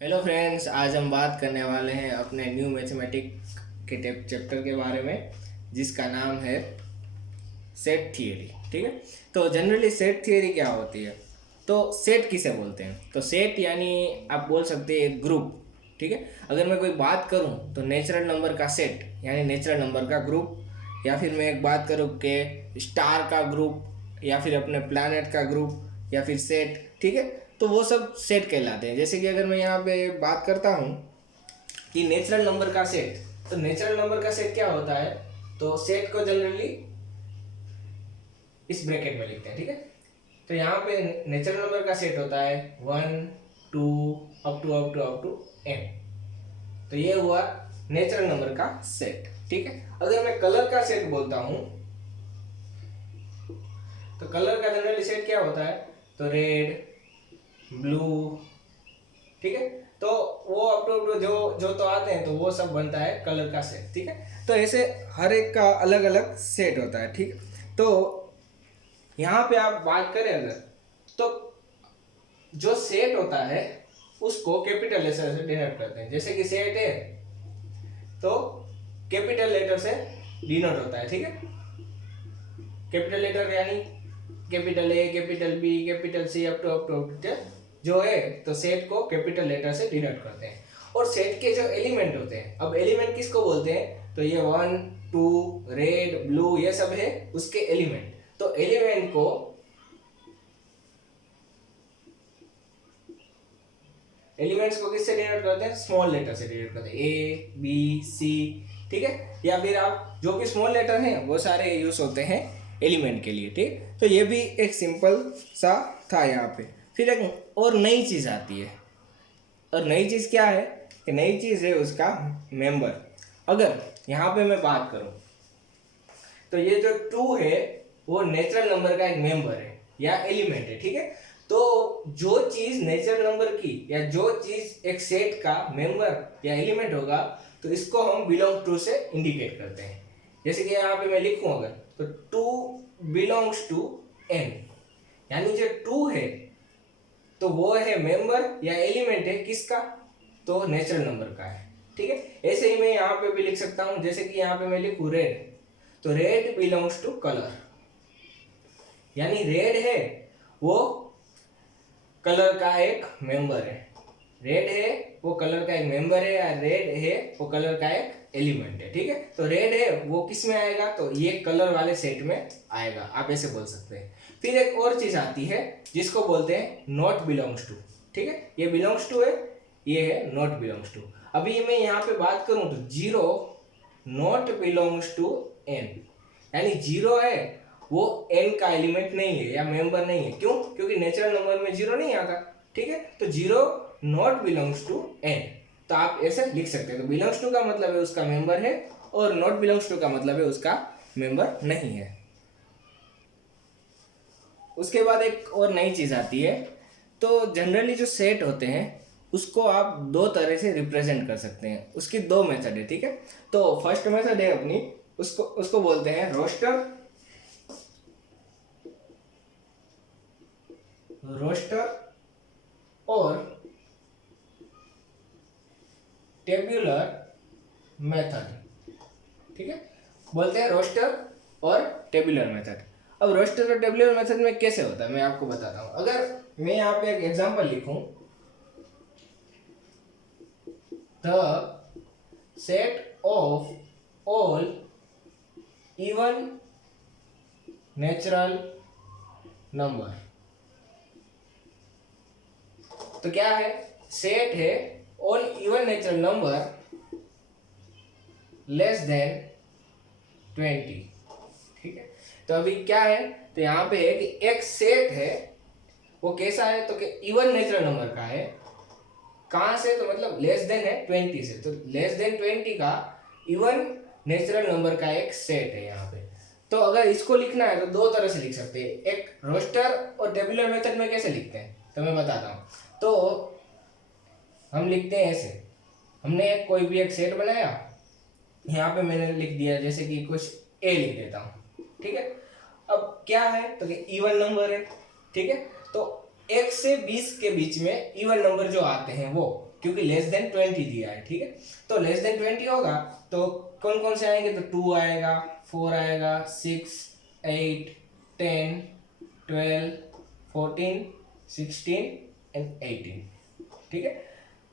Hello friends, आज हम बात करने वाले हैं अपने न्यू मैथमेटिक के चैप्टर के बारे में, जिसका नाम है सेट थियरी। ठीक है, तो जनरली सेट थियरी क्या होती है? तो सेट किसे बोलते हैं? तो सेट यानी आप बोल सकते हैं एक ग्रुप। ठीक है, अगर मैं कोई बात करूं तो नेचुरल नंबर का सेट यानी नेचुरल नंबर का ग्रुप, या फिर मैं एक बात करूं कि स्टार का ग्रुप या फिर अपने प्लैनेट का ग्रुप या फिर सेट। ठीक है, तो वो सब सेट कहलाते हैं। जैसे कि अगर मैं यहाँ पे बात करता हूँ कि नेचुरल नंबर का सेट, तो नेचुरल नंबर का सेट क्या होता है? तो सेट को जनरली इस ब्रैकेट में लिखते हैं। ठीक है, तो यहाँ पे नेचुरल नंबर का सेट होता है 1 2 अप टू एन। तो ये हुआ नेचुरल नंबर का सेट। ठीक है, अगर मैं कलर का सेट बोलता हूँ तो कलर का जनरली सेट क्या होता है? तो रेड, ब्लू। ठीक है, तो वो अप टू जो जो तो आते हैं, तो वो सब बनता है कलर का सेट। ठीक है, तो ऐसे हर एक का अलग अलग सेट होता है। ठीक है, तो यहाँ पे आप बात करें अगर, तो जो सेट होता है उसको कैपिटल लेटर से डिनोट करते हैं। जैसे कि सेट है तो कैपिटल लेटर से डिनोट होता है। ठीक है, कैपिटल लेटर यानी capital A, capital B, capital C up to जो है, तो सेट को कैपिटल लेटर से डिनोट करते हैं। और सेट के जो एलिमेंट होते हैं, अब एलिमेंट किसको बोलते हैं? तो ये 1 2 रेड, ब्लू, ये सब है उसके एलिमेंट। तो एलिमेंट को एलिमेंट्स को किससे डिनोट करते हैं? स्मॉल लेटर से डिनोट करते हैं, ए बी सी। ठीक है, या फिर आप जो भी स्मॉल लेटर हैं वो सारे यूज होते हैं एलिमेंट के लिए। ठीक, तो ये भी एक सिंपल सा था यहाँ पे। फिर एक और नई चीज़ आती है, और नई चीज़ क्या है? कि नई चीज़ है उसका मेंबर। अगर यहाँ पे मैं बात करूँ तो ये जो 2 है वो नेचुरल नंबर का एक मेंबर है या एलिमेंट है। ठीक है, तो जो चीज नेचुरल नंबर की या जो चीज एक सेट का मेंबर या एलिमेंट होगा, तो इसको हम बिलोंग टू से इंडिकेट करते हैं। जैसे कि यहाँ पे मैं लिखूं अगर, तो 2 बिलोंग्स टू एन, यानी जो 2 है तो वो है मेंबर या एलिमेंट है किसका? तो नेचुरल नंबर का है। ठीक है, ऐसे ही मैं यहाँ पे भी लिख सकता हूँ। जैसे कि यहाँ पे मैं लिखूं रेड, तो रेड बिलोंग्स टू कलर, यानी रेड है वो कलर का एक मेंबर है। रेड है वो कलर का एक मेंबर है, या रेड है वो कलर का एक एलिमेंट है। ठीक है, तो रेड है वो किस में आएगा? तो ये कलर वाले सेट में आएगा, आप ऐसे बोल सकते हैं। फिर एक और चीज आती है जिसको बोलते हैं नॉट बिलोंग्स टू। ठीक है, ये बिलोंग्स टू है, ये है नॉट बिलोंग्स टू। अभी मैं यहाँ पे बात करूं तो 0 नॉट बिलोंग्स टू एन, यानी 0 है वो एन का एलिमेंट नहीं है या मेंबर नहीं है। क्यों? क्योंकि नेचुरल नंबर में 0 नहीं आता। ठीक है, तो 0 नॉट बिलोंग्स टू एन, तो आप ऐसे लिख सकते हैं। तो बिलोंग्स टू का मतलब है उसका मेंबर है, और नॉट बिलोंग्स टू का मतलब है उसका मेंबर नहीं है। उसके बाद एक और नई चीज आती है। तो जनरली जो सेट होते हैं उसको आप दो तरह से रिप्रेजेंट कर सकते हैं। उसकी दो मेथड है। ठीक है, तो फर्स्ट मेथड है अपनी, उसको उसको बोलते हैं रोस्टर। रोस्टर और टेब्यूलर मेथड। ठीक है, बोलते हैं रोस्टर और टेब्यूलर मेथड। अब रोस्टर और टेब्यूलर मेथड में कैसे होता है मैं आपको बताता हूं। अगर मैं यहाँ पे एक एग्जांपल लिखूं, the set of all even natural number, तो क्या है? सेट है all even natural number less than 20। ठीक है, तो अभी क्या है? तो यहाँ पे है कि एक सेट है वो कैसा है? तो कि इवन नेचुरल नंबर का है। कहाँ से? तो मतलब लेस देन है 20 से, तो लेस देन 20 का इवन नेचुरल नंबर का एक सेट है यहाँ पे। तो अगर इसको लिखना है तो दो तरह से लिख सकते हैं। एक रोस्टर और टेबुलर मेथड में कैसे लिखते हैं तो मैं बताता हूँ। तो हम लिखते हैं ऐसे, हमने कोई भी एक सेट बनाया, यहाँ पे मैंने लिख दिया जैसे कि कुछ ए लिख देता हूँ। ठीक है, अब क्या है? तो कि इवन नंबर है। ठीक है, तो 1 से 20 के बीच में इवन नंबर जो आते हैं वो, क्योंकि लेस देन 20 दिया है, ठीक है। तो लेस देन 20 होगा तो कौन कौन से आएंगे, तो 2 आएगा, 4 आएगा, 6, 8, 10, 12, 14, 16 एंड 18, ठीक है।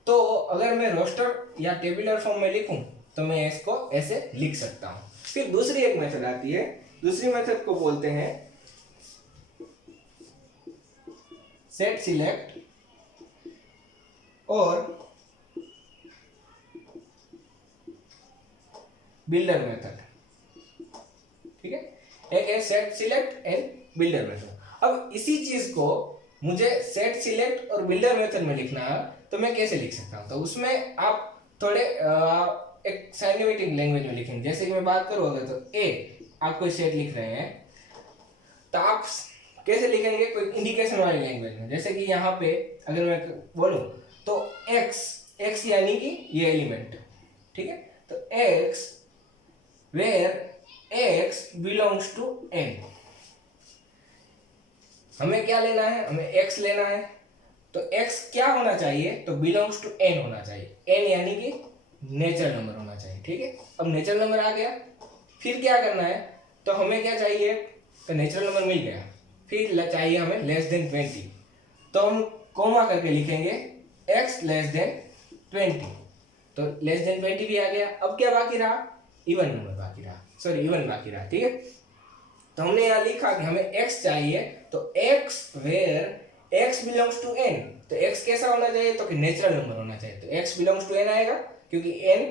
तो अगर मैं रोस्टर या टेबुलर फॉर्म में लिखूं तो मैं इसको ऐसे लिख सकता हूं। फिर दूसरी एक मेथड आती है, दूसरी मेथड को बोलते हैं सेट सिलेक्ट और बिल्डर मेथड, ठीक है। एक है set select and builder method. अब इसी चीज को मुझे सेट सिलेक्ट और बिल्डर मेथड में लिखना है तो मैं कैसे लिख सकता हूं, तो उसमें आप थोड़े एक साइंटिफिक लैंग्वेज में लिखेंगे। जैसे कि मैं बात करूँ अगर, तो ए आप कोई सेट लिख रहे हैं तो आप कैसे लिखेंगे, कोई इंडिकेशन वाली लैंग्वेज में। जैसे कि यहाँ पे अगर मैं बोलूँ तो एक्स यानी कि ये एलिमेंट, ठीक है। तो x where x belongs to N, हमें क्या लेना है, हमें एक्स लेना है। तो एक्स क्या होना चाहिए, तो बिलोंग्स टू एन होना चाहिए। एन यानी कि नेचुरल नंबर होना चाहिए, ठीक है। अब नेचुरल नंबर आ गया, फिर क्या करना है, तो हमें क्या चाहिए, तो नेचुरल नंबर मिल गया, फिर चाहिए हमें लेस देन 20, तो हम कोमा करके लिखेंगे x लेस देन 20, तो लेस देन 20 भी आ गया। अब क्या बाकी रहा, इवन नंबर बाकी रहा, सॉरी इवन बाकी रहा, ठीक है। तो हमने यहाँ लिखा कि हमें x चाहिए, तो x where x belongs to n, तो x कैसा होना चाहिए, तो कि नेचुरल नंबर होना चाहिए। तो x बिलोंग्स टू n आएगा, क्योंकि n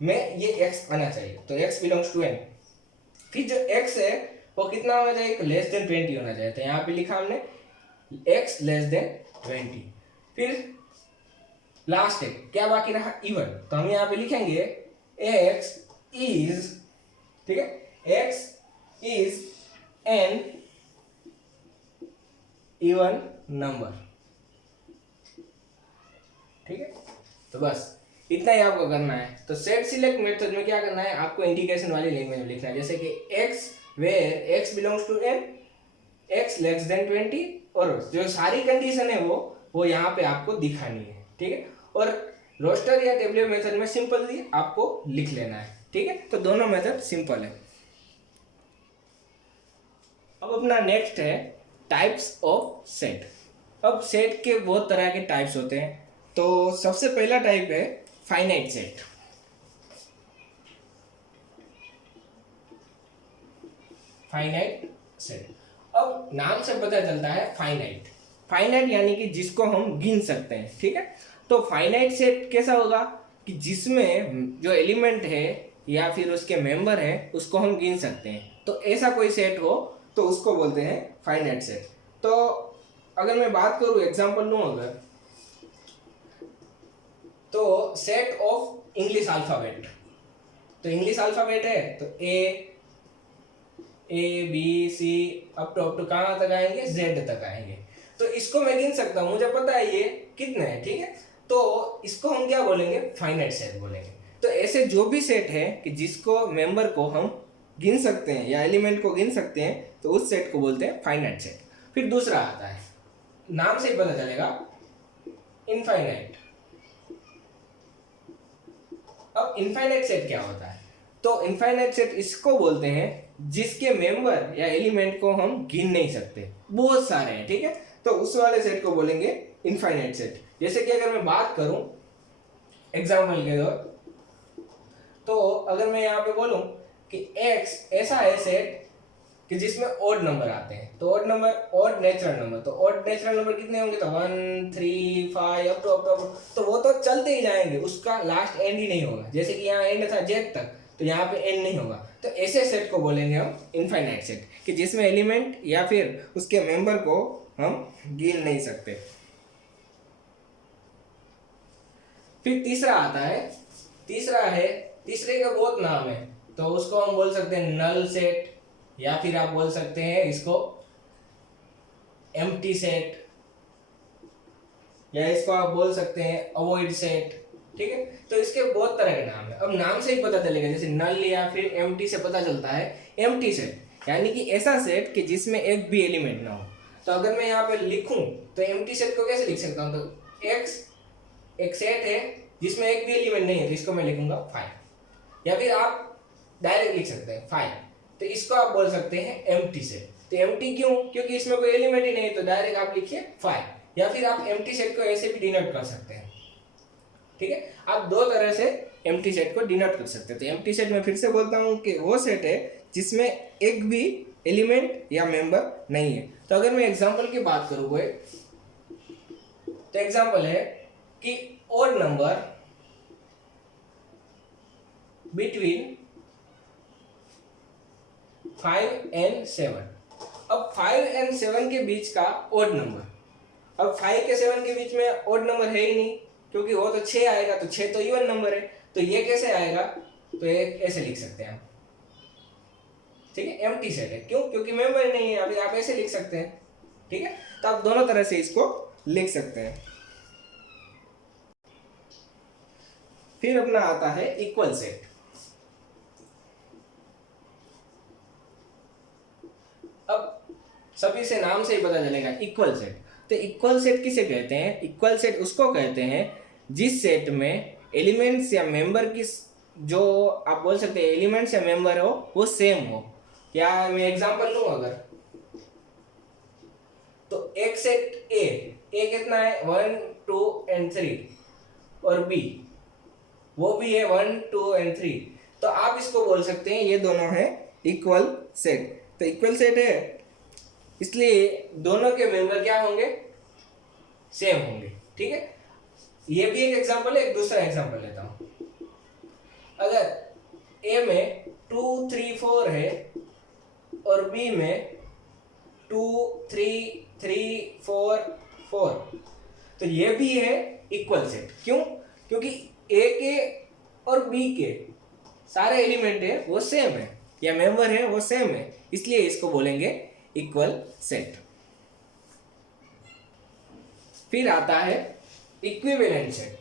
में ये x आना चाहिए, तो x बिलोंग्स टू n। फिर जो x है वो कितना होना चाहिए, तो लेस देन 20 होना चाहिए। तो यहाँ पे लिखा हमने x लेस देन 20। फिर लास्ट है क्या बाकी रहा, इवन, तो हम यहाँ पे लिखेंगे x इज, ठीक है, x is an even number, ठीक है। तो बस इतना ही आपको करना है। तो सेट सिलेक्ट मेथड में क्या करना है, आपको इंडिकेशन वाली लैंग्वेज में लिखना है। जैसे कि x where x belongs to n, x less than 20, और जो सारी कंडीशन है वो यहाँ पे आपको दिखानी है, ठीक है। और रोस्टर या टेबुलर मेथड में सिंपली आपको लिख लेना है, ठीक है। तो दोनों मेथड सिंपल है। अब अपना नेक्स्ट है टाइप्स ऑफ सेट। अब सेट के बहुत तरह के टाइप्स होते हैं। तो सबसे पहला टाइप है फाइनाइट सेट। फाइनाइट सेट, अब नाम से पता चलता है फाइनाइट, फाइनाइट यानी कि जिसको हम गिन सकते हैं, ठीक है। तो फाइनाइट सेट कैसा होगा कि जिसमें जो एलिमेंट है या फिर उसके मेंबर है उसको हम गिन सकते हैं। तो ऐसा कोई सेट हो तो उसको बोलते हैं फाइनाइट सेट। तो अगर मैं बात करूं, एग्जांपल लूं अगर, तो सेट ऑफ इंग्लिश अल्फाबेट, तो इंग्लिश अल्फाबेट है तो A B C up to कहाँ तक आएंगे, जेड तक आएंगे। तो इसको मैं गिन सकता हूँ, मुझे पता है ये कितने हैं, ठीक है। तो इसको हम क्या बोलेंगे, फाइनाइट सेट बोलेंगे। तो ऐसे जो भी सेट है कि जिसको मेंबर को हम गिन सकते हैं या एलिमेंट को गिन सकते हैं, तो उस सेट को बोलते हैं फाइनाइट सेट। फिर दूसरा आता है, नाम से ही पता चलेगा, इनफाइनाइट। अब इनफाइनाइट सेट क्या होता है, तो इनफाइनाइट सेट इसको बोलते हैं जिसके मेंबर या एलिमेंट को हम गिन नहीं सकते, बहुत सारे हैं, ठीक है। तो उस वाले सेट को बोलेंगे इनफाइनाइट सेट। जैसे कि अगर मैं बात करूं एग्जाम्पल के दौर, तो अगर मैं यहाँ पे बोलूं कि x ऐसा है सेट कि जिसमें ऑड नंबर आते हैं, तो odd number, odd natural number, तो ऑड नेचुरल नंबर कितने होंगे, तो 1 3 5 अप टू, तो वो तो चलते ही जाएंगे, उसका लास्ट एंड ही नहीं होगा। जैसे कि यहाँ एंड था जेड तक, तो यहाँ पे एंड नहीं होगा। तो ऐसे सेट को बोलेंगे हम इनफाइनाइट सेट, कि जिसमें एलिमेंट या फिर उसके मेंबर को हम गिन नहीं सकते। फिर तीसरा आता है, तीसरे का बहुत नाम है, तो उसको हम बोल सकते हैं नल सेट, या फिर आप बोल सकते हैं इसको एम्प्टी सेट, या इसको आप बोल सकते हैं अवॉइड सेट, ठीक है। तो इसके बहुत तरह के नाम है। अब नाम से ही पता चलेगा, जैसे नल या फिर एम्प्टी से पता चलता है एम्प्टी सेट, यानी कि ऐसा सेट कि जिसमें एक भी एलिमेंट ना हो। तो अगर मैं यहाँ पे लिखूं तो एम्प्टी सेट को कैसे लिख सकता हूँ, तो एक्स एक सेट है जिसमें एक भी एलिमेंट नहीं है, तो इसको मैं लिखूंगा 5, या फिर आप डायरेक्ट लिख सकते हैं 5, तो इसको आप बोल सकते हैं एम्प्टी सेट। तो एम्प्टी क्यों, क्योंकि इसमें कोई एलिमेंट ही नहीं, तो डायरेक्ट आप लिखिए 5, या फिर आप एम्प्टी सेट को ऐसे भी डिनोट कर सकते हैं। ठीक है, आप दो तरह से एम्प्टी सेट को डिनोट कर सकते हैं। तो एम्प्टी सेट में फिर से बोलता हूँ कि वो सेट है जिसमें एक भी एलिमेंट या मेंबर नहीं है। तो अगर मैं एग्जांपल की बात करूँ कोई, तो एग्जांपल है कि ओड नंबर बिटवीन 5 and 7। अब 5 and 7 के बीच का ओड नंबर, अब 5 के 7 के बीच में ओड नंबर है ही नहीं, क्योंकि वो तो 6 आएगा, तो 6 तो इवन नंबर है, तो ये कैसे आएगा, तो ये ऐसे लिख सकते हैं। ठीक है, एम्प्टी सेट है, क्यों, क्योंकि मेंबर नहीं है। अभी आप ऐसे लिख सकते हैं। ठीक है, तो आप दोनों तरह से इसको लिख सकते हैं। फिर अपना आता है इक्वल सेट। अब सभी से नाम से ही पता चलेगा इक्वल सेट। तो इक्वल सेट किसे कहते हैं, इक्वल सेट उसको कहते हैं जिस सेट में एलिमेंट्स या मेंबर की, जो आप बोल सकते हैं एलिमेंट्स या मेंबर हो वो सेम हो। या मैं एग्जांपल लूं अगर, तो एक सेट ए कितना है 1 2 and 3, और बी वो भी है 1 2 and 3, तो आप इसको बोल सकते हैं ये दोनों है इक्वल सेट। तो इक्वल सेट है इसलिए दोनों के मेंबर क्या होंगे, सेम होंगे। ठीक है, ये भी एक एग्जांपल है। एक दूसरा एग्जांपल लेता हूं, अगर ए में 2 3 4 है और बी में 2 3 3 4 4, तो ये भी है इक्वल सेट। क्यों, क्योंकि ए के और बी के सारे एलिमेंट है वो सेम है, या मेंबर है वो सेम है, इसलिए इसको बोलेंगे इक्वल सेट। फिर आता है इक्विवेलेंट सेट।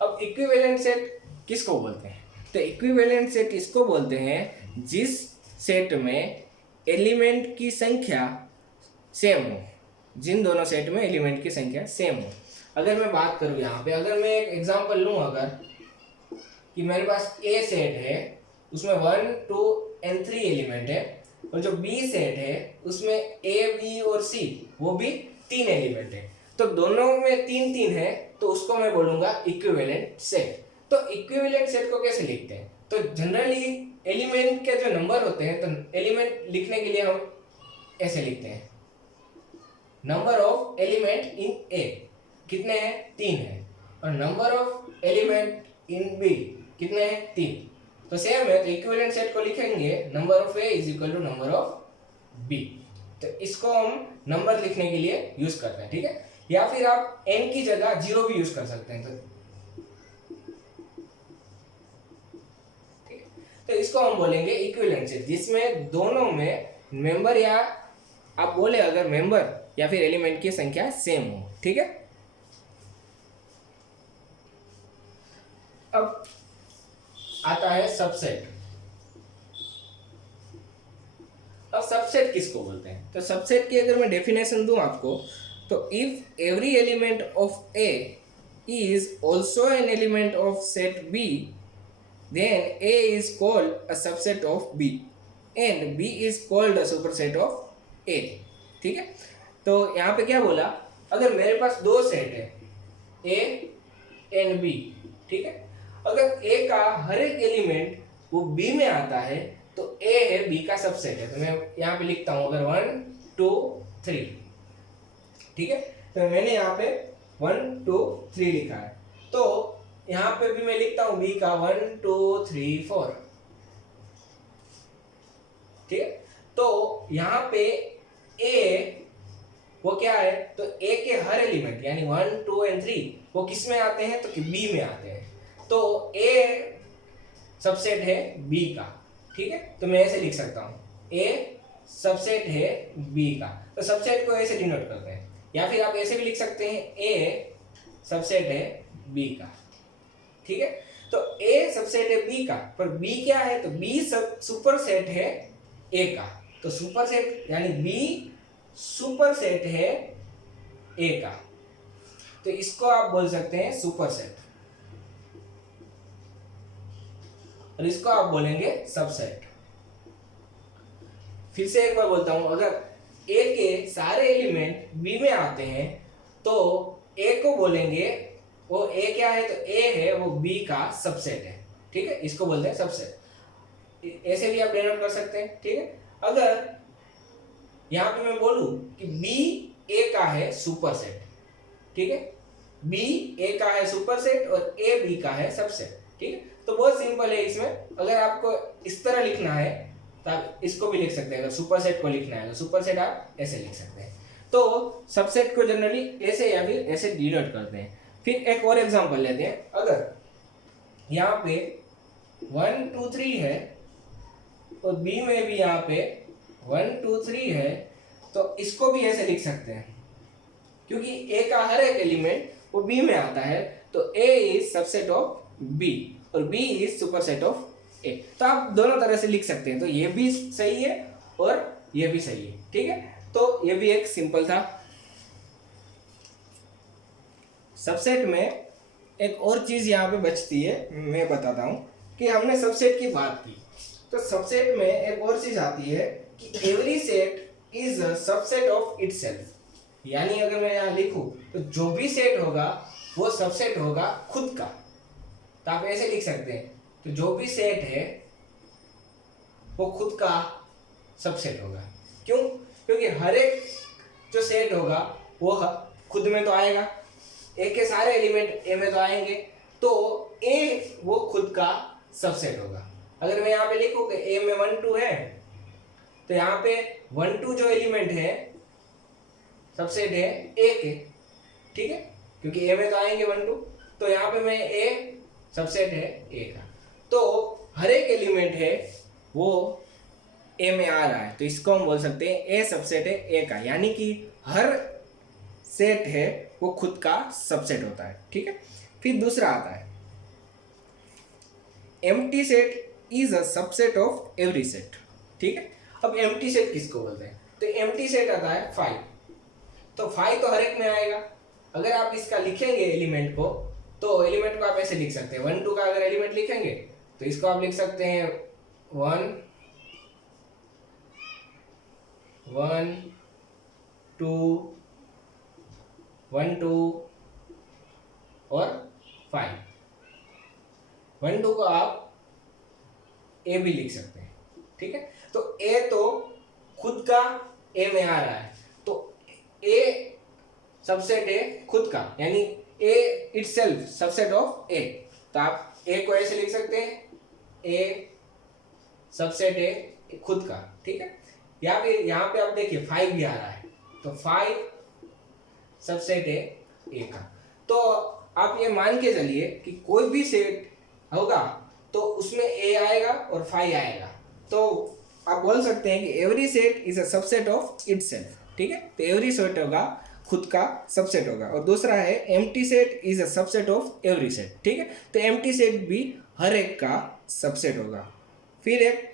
अब इक्विवेलेंट सेट किसको बोलते हैं, तो इक्विवेलेंट सेट इसको बोलते हैं जिस सेट में एलिमेंट की संख्या सेम हो, जिन दोनों सेट में एलिमेंट की संख्या सेम हो। अगर मैं बात करूं यहाँ पे, अगर मैं एक एग्जांपल लूं अगर, कि मेरे पास ए सेट है उसमें 1 2 and 3 एलिमेंट है, और जो बी सेट है उसमें ए बी और सी वो भी 3 एलिमेंट है, तो दोनों में 3 3 है, तो उसको मैं बोलूंगा इक्विवेलेंट सेट। तो इक्विवेलेंट सेट को कैसे लिखते हैं, तो जनरली एलिमेंट के जो नंबर होते हैं, तो एलिमेंट लिखने के लिए हम ऐसे लिखते हैं, number of element in A कितने हैं 3 है, और number of element in B कितने हैं 3, तो सेम है। तो इक्विवेलेंट सेट को लिखेंगे number of A is equal to number of B, तो इसको हम नंबर लिखने के लिए यूज करते हैं। ठीक है, या फिर आप n की जगह 0 भी यूज कर सकते हैं। तो इसको हम बोलेंगे इक्विवेलेंट सेट, जिसमें दोनों में मेंबर, या आप बोले अगर मेंबर या फिर एलिमेंट की संख्या सेम हो। ठीक है, अब आता है सबसेट। अब सबसेट किसको बोलते हैं, तो सबसेट की अगर मैं डेफिनेशन दूं आपको, तो if every element of A is also an element of set B, then A is called a subset of B and B is called a superset of A। ठीक है, तो यहाँ पे क्या बोला, अगर मेरे पास दो सेट है A and B, ठीक है, अगर A का हर एक एलिमेंट वो B में आता है तो A है B का सबसेट है। तो मैं यहाँ पे लिखता हूँ अगर 1 2 3, ठीक है, तो मैंने यहाँ पे 1 2 3 लिखा है, तो यहाँ पे भी मैं लिखता हूँ B का 1 2 3 4, ठीक है। तो यहाँ पे A वो क्या है, तो A के हर एलिमेंट यानी 1 2 and 3 वो किस में आते हैं, तो कि B में आते हैं, तो A सबसेट है B का। ठीक है, तो मैं ऐसे लिख सकता हूँ A सबसेट है B का, तो सबसेट को ऐसे डिनोट करते हैं, या फिर आप ऐसे भी लिख सकते हैं A सबसेट है B का। ठीक है, तो ए सबसेट है बी का, पर बी क्या है, तो बी सब सुपर सेट है ए का, तो सुपर सेट यानी बी सुपर सेट है ए का, तो इसको आप बोल सकते हैं सुपर सेट, और इसको आप बोलेंगे सबसेट। फिर से एक बार बोलता हूं, अगर ए के सारे एलिमेंट बी में आते हैं तो ए को बोलेंगे, वो ए क्या है, तो ए है वो बी का सबसेट है, ठीक है, इसको बोलते हैं सबसेट। ऐसे भी आप डिनोट कर सकते हैं, ठीक है। अगर यहां पे मैं बोलूं कि बी ए का है सुपर सेट, ठीक है, बी ए का है सुपर सेट और ए बी का है सबसेट, ठीक है, तो बहुत सिंपल है। इसमें अगर आपको इस तरह लिखना है तो आप इसको भी लिख सकते हैं, अगर सुपर सेट को लिखना है तो सुपर सेट आप ऐसे लिख सकते हैं। तो सबसेट को जनरली ऐसे या फिर ऐसे डिनोट करते हैं। फिर एक और एग्जांपल लेते हैं, अगर यहाँ पे 1 2 3 है और बी में भी यहाँ पे 1 2 3 है, तो इसको भी ऐसे लिख सकते हैं, क्योंकि ए का हर एक एलिमेंट वो बी में आता है, तो ए इज सबसेट ऑफ बी और बी इज सुपरसेट ऑफ ए। तो आप दोनों तरह से लिख सकते हैं, तो ये भी सही है और ये भी सही है, ठीक है। तो ये भी एक सिंपल था। सबसेट में एक और चीज यहाँ पे बचती है, मैं बताता हूँ कि हमने सबसेट की बात की, तो सबसेट में एक और चीज आती है कि every set is a subset of itself, यानी अगर मैं यहाँ लिखूं तो जो भी सेट होगा वो सबसेट होगा खुद का। तो आप ऐसे लिख सकते हैं, तो जो भी सेट है वो खुद का सबसेट होगा। क्यों? क्योंकि हर एक जो सेट होगा वो खुद में तो आएगा, ए के सारे एलिमेंट ए में तो आएंगे, तो ए वो खुद का सबसेट होगा। अगर मैं यहाँ पे लिखूं कि ए में 1 2 है, तो यहाँ पे 1 2 जो एलिमेंट है सबसेट है ए के, ठीक है, क्योंकि ए में तो आएंगे 1 2, तो यहाँ पे मैं ए सबसेट है ए का, तो हर एक एलिमेंट है वो ए में आ रहा है, तो इसको हम बोल सकते हैं ए सबसेट है ए का, यानी कि हर सेट है वो खुद का सबसेट होता है, ठीक है। फिर दूसरा आता है empty set is a subset of every set, ठीक है। अब एम्प्टी सेट किसको बोलते हैं, तो एम्प्टी सेट आता है 5, तो 5 तो हर एक में आएगा। अगर आप इसका लिखेंगे एलिमेंट को, तो एलिमेंट को आप ऐसे लिख सकते हैं, 1 2 का अगर एलिमेंट लिखेंगे तो इसको आप लिख सकते हैं 1 1 2 1 2 और 5। 1 2 को आप ए भी लिख सकते हैं, ठीक है। तो ए तो खुद का ए में आ रहा है, तो ए सबसेट है खुद का, यानी ए इटसेल्फ सबसेट ऑफ ए, तो आप ए को ऐसे लिख सकते हैं, ए सबसेट है खुद का, ठीक है। यहाँ पे आप देखिए 5 भी आ रहा है, तो 5 सबसेट है ए का। तो आप ये मान के चलिए कि कोई भी सेट होगा तो उसमें ए आएगा और 5 आएगा, तो आप बोल सकते हैं कि every set is a subset of itself, ठीक है। तो एवरी सेट होगा खुद का सबसेट होगा। और दूसरा है empty set is a subset of every set, ठीक है। तो एम्प्टी सेट भी हर एक का सबसेट होगा। फिर एक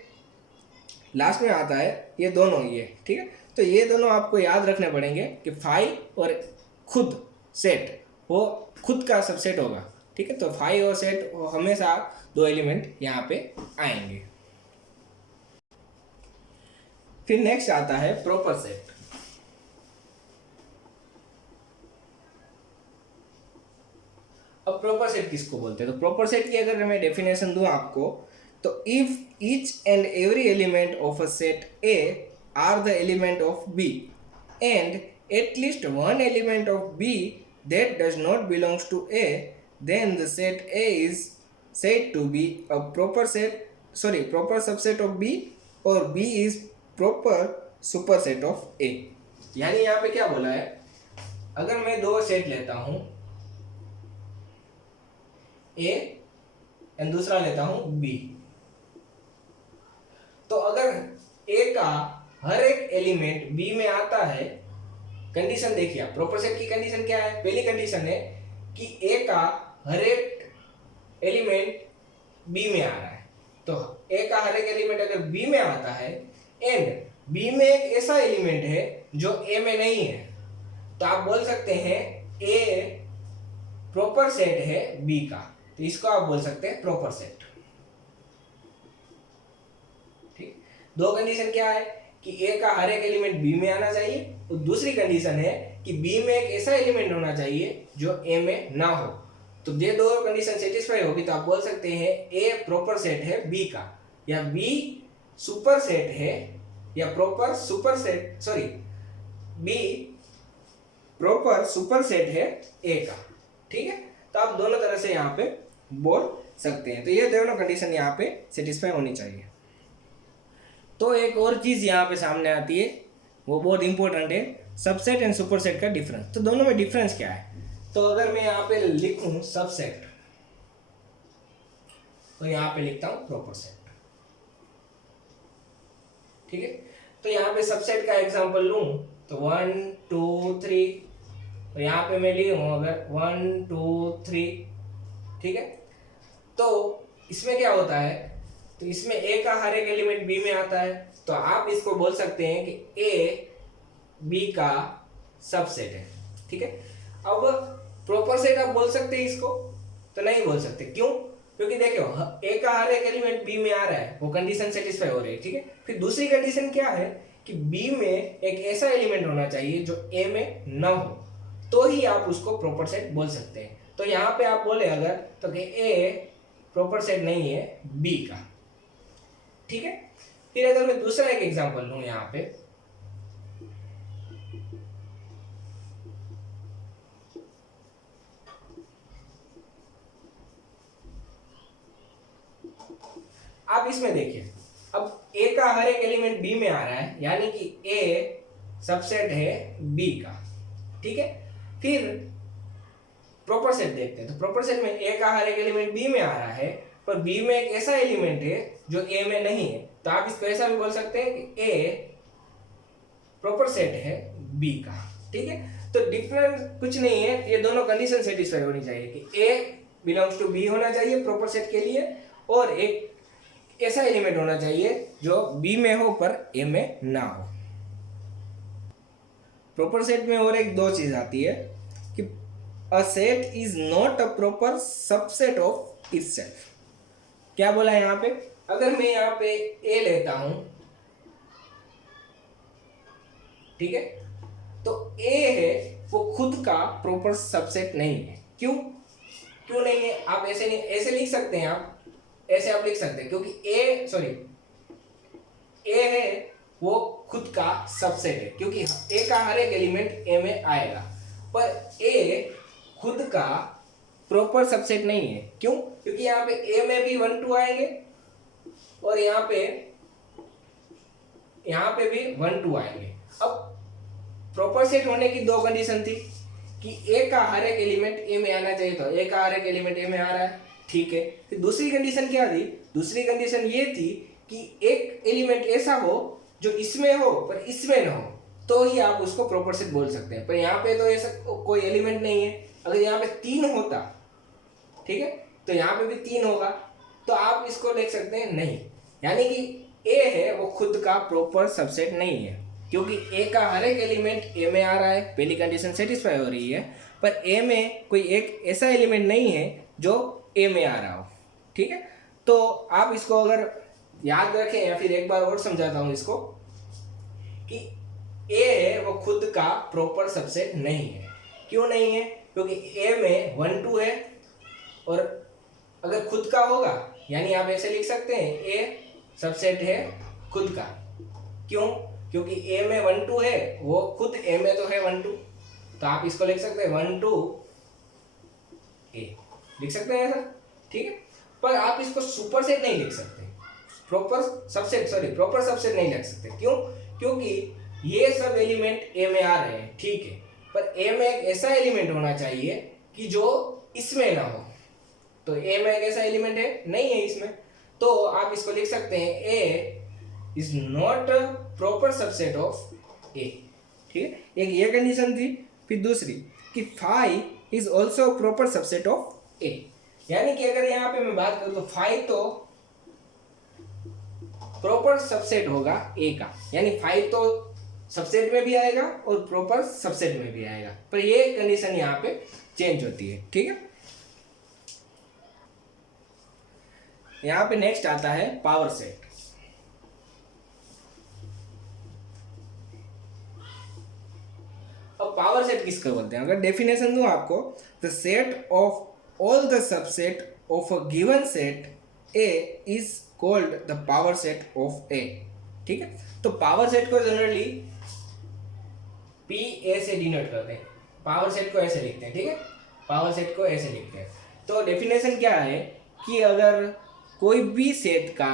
लास्ट में आता है ये दोनों, ये ठीक है। तो ये दोनों आपको याद रखने पड़ेंगे कि 5 और खुद सेट वो खुद का सबसेट होगा, ठीक है। तो 5 और सेट हमेशा 2 एलिमेंट यहाँ पे आएंगे। फिर नेक्स्ट आता है प्रॉपर सेट। अब प्रॉपर सेट किसको बोलते हैं, तो प्रॉपर सेट की अगर मैं डेफिनेशन दूं आपको, तो if each and every element of a set A are the element of B and at least one element of B that does not belongs to A, then the set A is said to be a proper subset of B और B is proper superset of A। यानी यहाँ पे क्या बोला है, अगर मैं 2 set लेता हूँ A एंड दूसरा लेता हूँ B, तो अगर A का हर एक एलिमेंट B में आता है, कंडीशन देखिए आप, प्रॉपर सेट की कंडीशन क्या है, पहली कंडीशन है कि A का हर एक एलिमेंट बी में आ रहा है, तो ए का हर एक एलिमेंट अगर बी में आता है एंड बी में एक ऐसा एलिमेंट है जो ए में नहीं है, तो आप बोल सकते हैं ए प्रॉपर सेट है बी का, तो इसको आप बोल सकते हैं प्रॉपर सेट। ठीक, दो कंडीशन क्या है कि ए का हर एक एलिमेंट बी में आना चाहिए, और दूसरी कंडीशन है कि बी में एक ऐसा एलिमेंट होना चाहिए जो ए में ना हो। तो ये दो कंडीशन सेटिस्फाई होगी तो आप बोल सकते हैं ए प्रॉपर सेट है बी का, या बी सुपर सेट है, या proper super set, sorry B proper super set है ए का। ठीक है, तो आप दोनों तरह से यहाँ पे बोल सकते हैं। तो ये दोनों कंडीशन यहाँ पे सेटिस्फाई होनी चाहिए। तो एक और चीज यहाँ पे सामने आती है, वो बहुत इंपॉर्टेंट है, सबसेट एंड सुपरसेट का डिफरेंस। तो दोनों में डिफरेंस क्या है? तो अगर मैं यहाँ पे लिखूं सबसेट, तो यहाँ पे लिखता हूं प्रॉपर सेट। ठीक है, तो यहाँ पे सबसेट का एग्जांपल लूं तो 1 2 3, तो यहाँ पे मैं ली हूं अगर 1 2 3। ठीक है, तो इसमें क्या होता है, तो इसमें ए का हर एक एलिमेंट बी में आता है, तो आप इसको बोल सकते हैं कि ए बी का सबसेट है। ठीक है, अब प्रॉपर सेट आप बोल सकते हैं इसको? तो नहीं बोल सकते। क्यों? क्योंकि देखो ए का हर एक एलिमेंट बी में आ रहा है, वो कंडीशन सेटिस्फाई हो रही है। ठीक है, फिर दूसरी कंडीशन क्या है कि बी में एक ऐसा एलिमेंट होना चाहिए जो ए में न हो, तो ही आप उसको प्रॉपर सेट बोल सकते हैं। तो यहाँ पे आप बोले अगर, तो कि ए प्रॉपर सेट नहीं है बी का। ठीक है, फिर अगर मैं दूसरा एक एग्जांपल लूं यहाँ पे, आप इसमें देखिए, अब ए का हर एक एलिमेंट बी में आ रहा है, यानी कि ए सबसेट है बी का। ठीक है, फिर प्रॉपर सेट देखते हैं। तो प्रॉपर सेट में ए का हर एक एलिमेंट बी में आ रहा है, पर बी में एक ऐसा एलिमेंट है जो ए में नहीं है, तो आप इसको ऐसा भी बोल सकते हैं कि ए प्रॉपर सेट है बी का। ठीक है, तो डिफरेंस कुछ नहीं है, ये दोनों कंडीशन सेटिस्फाई होनी चाहिए कि ए बिलोंग्स टू बी होना चाहिए प्रॉपर सेट के लिए, और एक ऐसा एलिमेंट होना चाहिए जो बी में हो पर ए में ना हो। प्रॉपर सेट में और एक दो चीज आती है कि a set is not a proper subset of itself. क्या बोला है यहाँ पे? अगर मैं यहाँ पे ए लेता हूं, ठीक है, तो ए है वो खुद का प्रॉपर सबसेट नहीं है। क्यों नहीं है? आप ऐसे नहीं, ऐसे लिख सकते हैं, आप ऐसे आप लिख सकते हैं, क्योंकि ए है वो खुद का सबसेट है, क्योंकि ए का हर एक एलिमेंट ए में आएगा, पर ए खुद का प्रॉपर सबसेट नहीं है। क्यों? क्योंकि यहाँ पे ए में भी 1 2 आएंगे, और यहाँ पे भी 1 2 आएंगे। अब प्रॉपर सेट होने की दो कंडीशन थी कि ए का हर एक एलिमेंट ए में आना चाहिए, तो ए का हर एक एलिमेंट ए में आ रहा है। ठीक है, फिर दूसरी कंडीशन क्या थी? दूसरी कंडीशन ये थी कि एक एलिमेंट ऐसा हो जो इसमें हो पर इसमें ना हो, तो ही आप उसको प्रॉपर सेट बोल सकते हैं। पर यहाँ पे तो ऐसा कोई एलिमेंट नहीं है। अगर यहाँ पे 3 होता, ठीक है, तो यहाँ पे भी 3 होगा, तो आप इसको लिख सकते हैं नहीं, यानी कि ए है वो खुद का प्रॉपर सबसेट नहीं है, क्योंकि ए का हर एक एलिमेंट ए में आ रहा है, पहली कंडीशन सेटिस्फाई हो रही है, पर ए में कोई एक ऐसा एलिमेंट नहीं है जो ए में आ रहा हो। ठीक है, तो आप इसको अगर याद रखें, या फिर एक बार और समझाता हूं इसको कि ए है वो खुद का प्रॉपर सबसेट नहीं है। क्यों नहीं है? क्योंकि ए में 1 2 है, और अगर खुद का होगा, यानी आप ऐसे लिख सकते हैं ए सबसेट है खुद का। क्यों? क्योंकि ए में 1 2 है, वो खुद ए में तो है 1 2, तो आप इसको लिख सकते हैं 1 2 ए, लिख सकते हैं ऐसा। ठीक है, पर आप इसको सुपर सेट नहीं लिख सकते, प्रॉपर सबसेट नहीं लिख सकते। क्यों? क्योंकि ये सब एलिमेंट ए में आ रहे हैं, ठीक है, पर ए में एक ऐसा एलिमेंट होना चाहिए कि जो इसमें ना हो, तो ए में एक ऐसा एलिमेंट है नहीं है इसमें, तो आप इसको लिख सकते हैं A is not a proper subset of A. ठीक है, एक ये कंडीशन थी। फिर दूसरी कि phi is also proper subset of A. यानी कि अगर यहाँ पे मैं बात करूँ तो फाइव तो प्रॉपर सबसेट होगा ए का, यानी फाइव तो सबसेट में भी आएगा और प्रॉपर सबसेट में भी आएगा, पर ये कंडीशन यहाँ पे चेंज होती है। ठीक है, यहाँ पे नेक्स्ट आता है पावर सेट। अब पावर सेट किसको बोलते हैं? अगर डेफिनेशन दूं आपको, the set of all the subset of a given set A is called the power set of A. ठीक है, तो पावर सेट को जनरली पी ए से डिनोट करते हैं, पावर सेट को ऐसे लिखते हैं। ठीक है, पावर सेट को ऐसे लिखते हैं। तो डेफिनेशन क्या है कि अगर कोई भी सेट का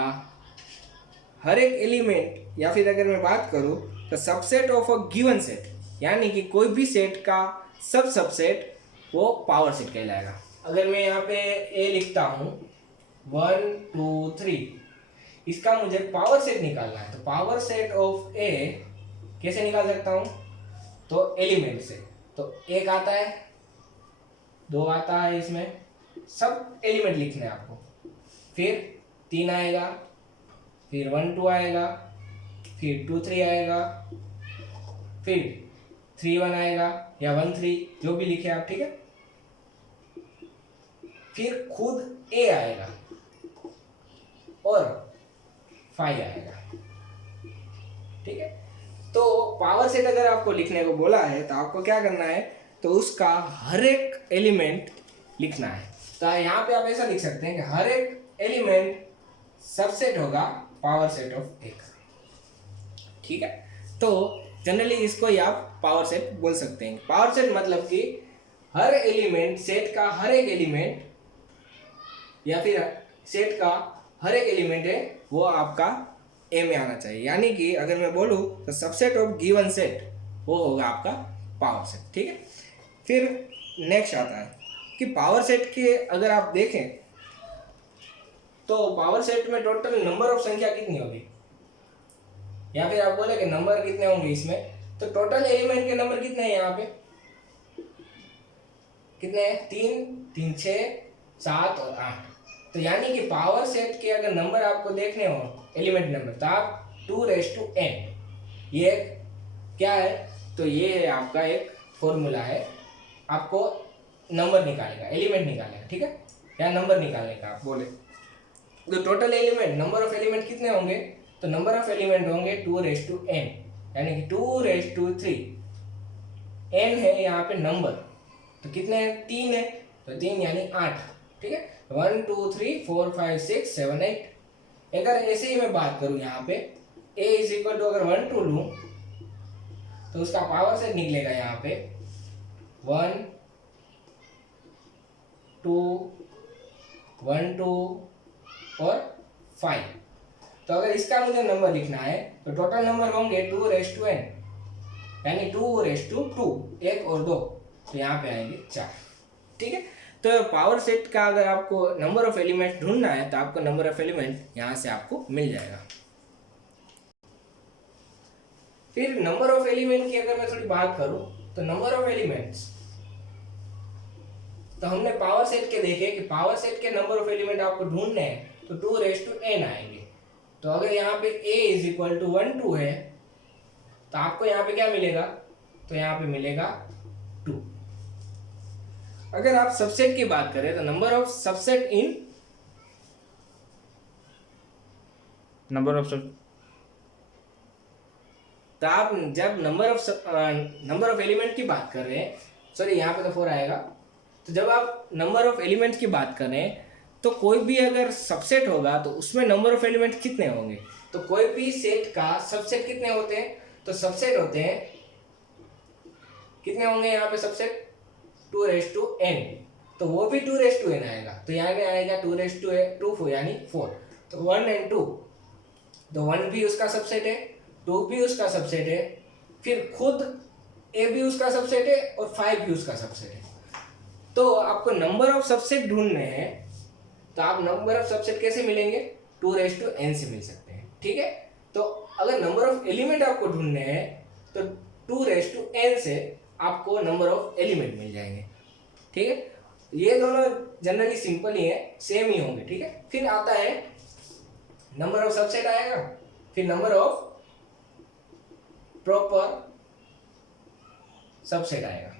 हर एक एलिमेंट, या फिर अगर मैं बात करूं तो subset of a given set, यानी कि कोई भी सेट का सब सबसेट, वो पावर सेट कहलाएगा। अगर मैं यहाँ पे ए लिखता हूँ 1 2 3, इसका मुझे पावर सेट निकालना है, तो पावर सेट ऑफ ए कैसे निकाल सकता हूँ? तो एलिमेंट से, तो एक आता है, दो आता है, इसमें सब एलिमेंट लिखने हैं आपको, फिर 3 आएगा, फिर 1 2 आएगा, फिर 2 3 आएगा, फिर 3 1 आएगा, या 1 3, जो भी लिखे आप। ठीक है, फिर खुद ए आएगा और 5 आएगा। ठीक है, तो पावर सेट अगर आपको लिखने को बोला है तो आपको क्या करना है, तो उसका हर एक एलिमेंट लिखना है। तो यहाँ पे आप ऐसा लिख सकते हैं कि हर एक एलिमेंट सबसेट होगा पावर सेट ऑफ ए का। ठीक है, तो जनरली इसको ही आप पावर सेट बोल सकते हैं। पावर सेट मतलब कि हर एलिमेंट, सेट का हर एक एलिमेंट, या फिर सेट का हर एक एलिमेंट है वो आपका ए में आना चाहिए। यानी कि अगर मैं बोलूँ तो सबसेट ऑफ गिवन सेट वो होगा आपका पावर सेट। ठीक है, फिर नेक्स्ट आता है कि पावर सेट के अगर आप देखें तो पावर सेट में टोटल नंबर ऑफ संख्या कितनी होगी, या फिर आप बोले कि नंबर कितने होंगे इसमें, तो टोटल एलिमेंट के नंबर कितने हैं यहाँ पे? कितने हैं? 3 3 6 7 और 8। तो यानी कि पावर सेट के अगर नंबर आपको देखने हो, एलिमेंट नंबर, तो आप 2n, ये क्या है? तो ये है आपका एक फॉर्मूला है, आपको नंबर निकालेगा, एलिमेंट निकालेगा। ठीक है, या नंबर निकालने का आप बोले तो total element, number of element कितने होंगे? तो नंबर ऑफ एलिमेंट होंगे 2n, यानी कि 2 3, n है यहाँ पे नंबर, तो कितने हैं? 3 है, तो 3 यानी 8। ठीक है, 1 2 3 4 5 6 7 8। अगर ऐसे ही मैं बात करूं यहाँ पे a इज इक्वल टू, अगर 1 2 लूं तो उसका पावर सेट निकलेगा यहाँ पे 1 2 1 2 और 5। तो अगर इसका मुझे नंबर लिखना है तो टोटल नंबर होंगे 2n, यानी 2 1 और 2, तो यहाँ पे आएंगे 4। ठीक है, तो पावर सेट का अगर आपको नंबर ऑफ एलिमेंट ढूंढना है तो आपको नंबर ऑफ एलिमेंट यहाँ से आपको मिल जाएगा। फिर नंबर ऑफ एलिमेंट की अगर मैं थोड़ी बात करूं तो नंबर ऑफ एलिमेंट्स, तो हमने पावर सेट के देखे कि पावर सेट के नंबर ऑफ एलिमेंट आपको ढूंढने हैं तो 2n आएंगे। तो अगर यहाँ पे a इज इक्वल टू 1 2 है तो आपको यहाँ पे क्या मिलेगा? तो यहाँ पे मिलेगा 2। अगर आप सबसेट की बात करें तो number of subset in number of सब, तो आप जब नंबर ऑफ एलिमेंट की बात कर रहे हैं, सॉरी यहाँ पे तो 4 आएगा, तो जब आप नंबर ऑफ एलिमेंट की बात करें तो कोई भी अगर सबसेट होगा तो उसमें नंबर ऑफ एलिमेंट कितने होंगे? तो कोई भी सेट का सबसेट कितने होते हैं? तो सबसेट होते हैं, कितने होंगे यहाँ पे सबसेट? 2n, तो वो भी 2n आएगा, तो यहाँ पे आएगा 2 यानी 4। तो 1 और 2, तो 1 भी उसका सबसेट है, 2 भी उसका सबसेट है, फिर खुद a भी उसका सबसेट है और 5 भी उसका सबसेट है। तो आपको नंबर ऑफ सबसेट ढूंढने हैं तो आप नंबर ऑफ सबसेट कैसे मिलेंगे? 2n से मिल सकते हैं। ठीक है, तो अगर नंबर ऑफ एलिमेंट आपको ढूंढने हैं तो 2n से आपको नंबर ऑफ एलिमेंट मिल जाएंगे। ठीक है, ये दोनों जनरली सिंपल ही है, सेम ही होंगे, ठीक है। फिर आता है नंबर ऑफ सबसेट आएगा, फिर नंबर ऑफ प्रॉपर सबसेट आएगा।